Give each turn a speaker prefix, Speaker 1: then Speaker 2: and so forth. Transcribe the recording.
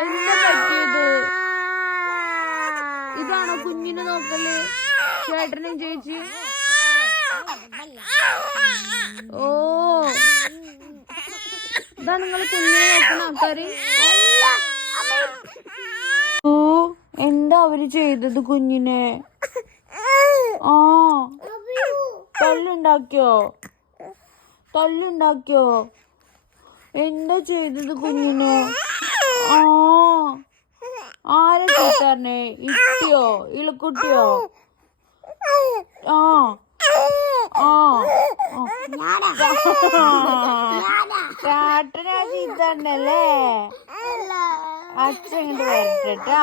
Speaker 1: എന്താ പറ്റിയത് ഇതാണോ കുഞ്ഞിനെ നോക്കൽ? ചേട്ടനും ചേച്ചി? ഓ. ഇതാ നിങ്ങൾ കുഞ്ഞിനെ നോക്കുന്ന ആൾക്കാര്? ഓ എന്താ അവർ ചെയ്തത് കുഞ്ഞിനെ? ആ. തല്ലുണ്ടാക്കിയോ? തല്ലുണ്ടാക്കിയോ? എന്താ ചെയ്തത് കുഞ്ഞിനെ? ആ. ആരെ ചീത്തറിനെ ഇട്ടിയോ? ഇളക്കുട്ടിയോ? ആ. ആ. ചേട്ടനാ ചീത്തണ്ടല്ലേ അച്ഛൻ ഇങ്ങോട്ട് വരട്ടെട്ടാ